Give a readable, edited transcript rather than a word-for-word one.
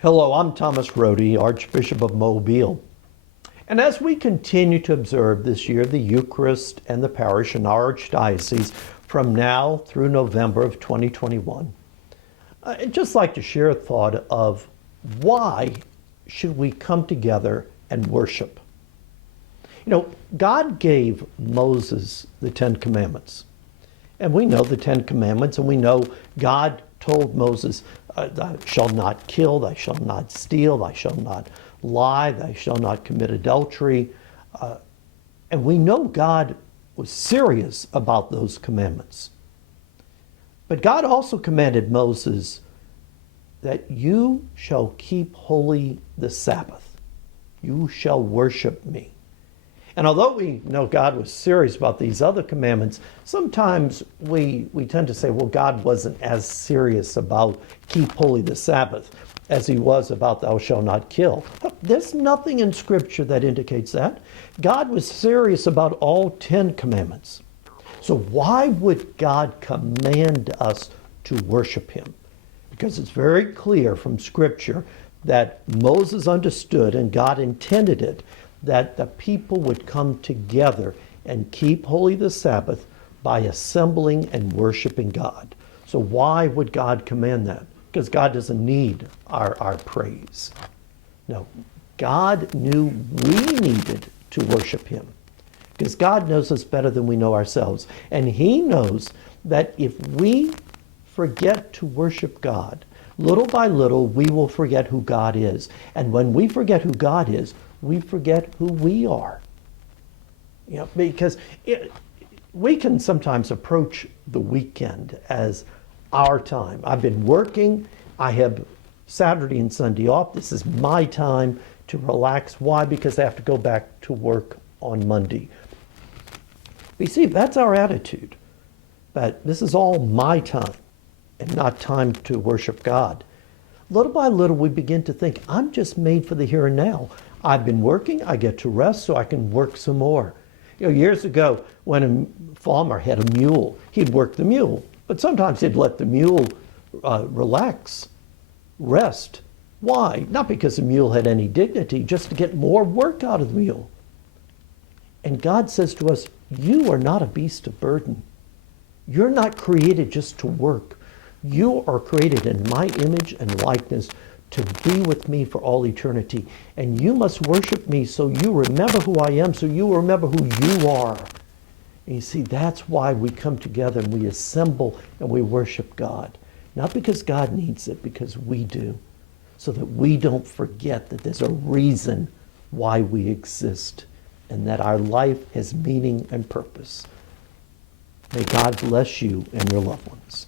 Hello, I'm Thomas Rodi, Archbishop of Mobile. And as we continue to observe this year the Eucharist and the Parish in our Archdiocese from now through November of 2021, I'd just like to share a thought of why should we come together and worship? You know, God gave Moses the Ten Commandments. And we know the Ten Commandments, and we know God told Moses, thou shalt not kill, thou shalt not steal, thou shalt not lie, thou shalt not commit adultery. And we know God was serious about those commandments. But God also commanded Moses that you shall keep holy the Sabbath. You shall worship me. And although we know God was serious about these other commandments, sometimes we tend to say, well, God wasn't as serious about keep holy the Sabbath as he was about thou shalt not kill. There's nothing in Scripture that indicates that. God was serious about all 10 commandments. So why would God command us to worship him? Because it's very clear from Scripture that Moses understood and God intended it, that the people would come together and keep holy the Sabbath by assembling and worshiping God. So why would God command that? Because God doesn't need our praise. No, God knew we needed to worship him. Because God knows us better than we know ourselves. And he knows that if we forget to worship God, little by little we will forget who God is. And when we forget who God is, we forget who we are. You know, because we can sometimes approach the weekend as our time. I've been working. I have Saturday and Sunday off. This is my time to relax. Why? Because I have to go back to work on Monday. But you see, that's our attitude. That this is all my time and not time to worship God. Little by little, we begin to think, I'm just made for the here and now. I've been working, I get to rest so I can work some more. You know, years ago, when a farmer had a mule, he'd work the mule. But sometimes he'd let the mule relax, rest. Why? Not because the mule had any dignity, just to get more work out of the mule. And God says to us, you are not a beast of burden. You're not created just to work. You are created in my image and likeness to be with me for all eternity. And you must worship me so you remember who I am, so you remember who you are. And you see, that's why we come together and we assemble and we worship God. Not because God needs it, because we do. So that we don't forget that there's a reason why we exist and that our life has meaning and purpose. May God bless you and your loved ones.